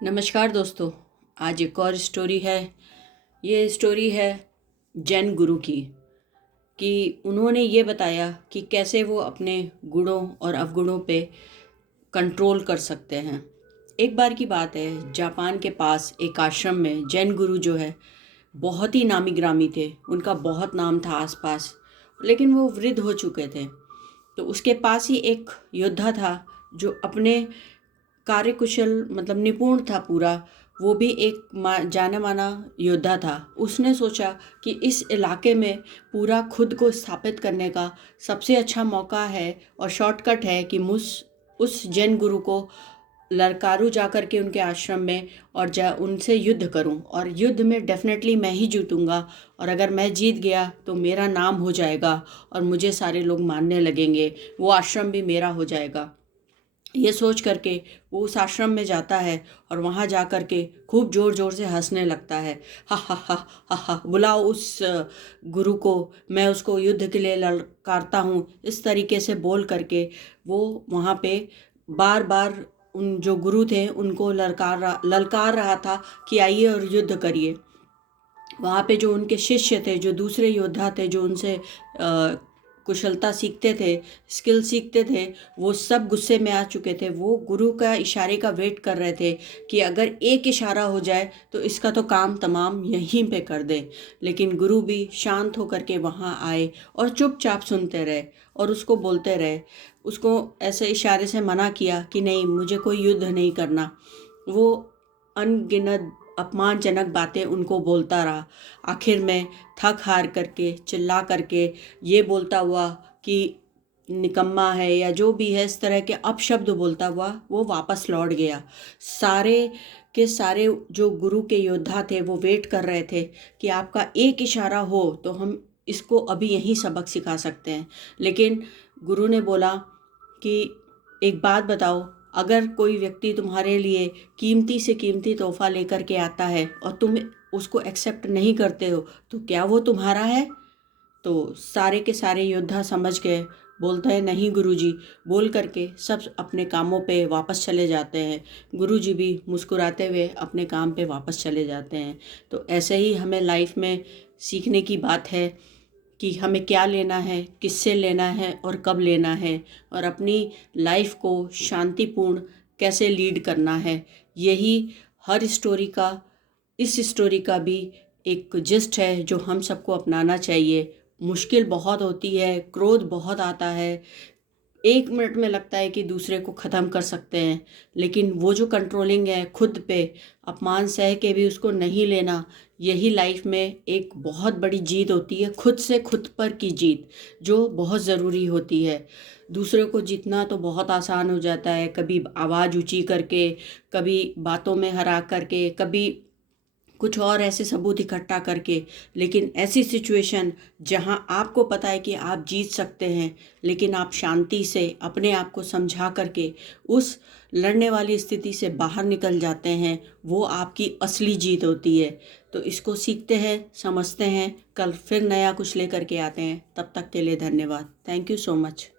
नमस्कार दोस्तों। आज एक और स्टोरी है। ये स्टोरी है जैन गुरु की, कि उन्होंने ये बताया कि कैसे वो अपने गुणों और अवगुणों पे कंट्रोल कर सकते हैं। एक बार की बात है, जापान के पास एक आश्रम में जैन गुरु जो है बहुत ही नामी ग्रामी थे। उनका बहुत नाम था आसपास, लेकिन वो वृद्ध हो चुके थे। तो उसके पास ही एक योद्धा था जो अपने कार्यकुशल मतलब निपुण था पूरा। वो भी एक जाना माना योद्धा था। उसने सोचा कि इस इलाके में पूरा खुद को स्थापित करने का सबसे अच्छा मौका है और शॉर्टकट है कि उस जैन गुरु को ललकारूं जा कर के उनके आश्रम में और उनसे युद्ध करूं, और युद्ध में डेफिनेटली मैं ही जीतूंगा। और अगर मैं जीत गया तो मेरा नाम हो जाएगा और मुझे सारे लोग मानने लगेंगे, वो आश्रम भी मेरा हो जाएगा। ये सोच करके वो उस आश्रम में जाता है और वहाँ जा कर के खूब ज़ोर ज़ोर से हंसने लगता है। हा हा हा हा हा, बुलाओ उस गुरु को, मैं उसको युद्ध के लिए ललकारता हूँ। इस तरीके से बोल करके वो वहाँ पे बार बार उन जो गुरु थे उनको ललकार रहा था कि आइए और युद्ध करिए। वहाँ पे जो उनके शिष्य थे, जो दूसरे योद्धा थे, जो उनसे कुशलता सीखते थे, स्किल सीखते थे, वो सब गुस्से में आ चुके थे। वो गुरु का इशारे का वेट कर रहे थे कि अगर एक इशारा हो जाए तो इसका तो काम तमाम यहीं पे कर दे। लेकिन गुरु भी शांत होकर के वहाँ आए और चुपचाप सुनते रहे और उसको बोलते रहे। उसको ऐसे इशारे से मना किया कि नहीं, मुझे कोई युद्ध नहीं करना। वो अनगिनत अपमानजनक बातें उनको बोलता रहा। आखिर में थक हार करके चिल्ला करके ये बोलता हुआ कि निकम्मा है या जो भी है, इस तरह के अपशब्द बोलता हुआ वो वापस लौट गया। सारे के सारे जो गुरु के योद्धा थे वो वेट कर रहे थे कि आपका एक इशारा हो तो हम इसको अभी यहीं सबक सिखा सकते हैं। लेकिन गुरु ने बोला कि एक बात बताओ, अगर कोई व्यक्ति तुम्हारे लिए कीमती से कीमती तोहफा लेकर के आता है और तुम उसको एक्सेप्ट नहीं करते हो तो क्या वो तुम्हारा है? तो सारे के सारे योद्धा समझ गए। बोलते हैं नहीं गुरुजी, बोल करके सब अपने कामों पे वापस चले जाते हैं। गुरुजी भी मुस्कुराते हुए अपने काम पे वापस चले जाते हैं। तो ऐसे ही हमें लाइफ में सीखने की बात है कि हमें क्या लेना है, किससे लेना है और कब लेना है, और अपनी लाइफ को शांतिपूर्ण कैसे लीड करना है। यही हर स्टोरी का, इस स्टोरी का भी एक जिस्ट है जो हम सबको अपनाना चाहिए। मुश्किल बहुत होती है, क्रोध बहुत आता है, 1 मिनट में लगता है कि दूसरे को ख़त्म कर सकते हैं, लेकिन वो जो कंट्रोलिंग है खुद पे, अपमान सह के भी उसको नहीं लेना, यही लाइफ में एक बहुत बड़ी जीत होती है। खुद से खुद पर की जीत जो बहुत ज़रूरी होती है। दूसरे को जीतना तो बहुत आसान हो जाता है, कभी आवाज़ ऊंची करके, कभी बातों में हरा करके, कभी कुछ और ऐसे सबूत इकट्ठा करके। लेकिन ऐसी सिचुएशन जहां आपको पता है कि आप जीत सकते हैं, लेकिन आप शांति से अपने आप को समझा करके उस लड़ने वाली स्थिति से बाहर निकल जाते हैं, वो आपकी असली जीत होती है। तो इसको सीखते हैं, समझते हैं, कल फिर नया कुछ लेकर के आते हैं। तब तक के लिए धन्यवाद। Thank you so much.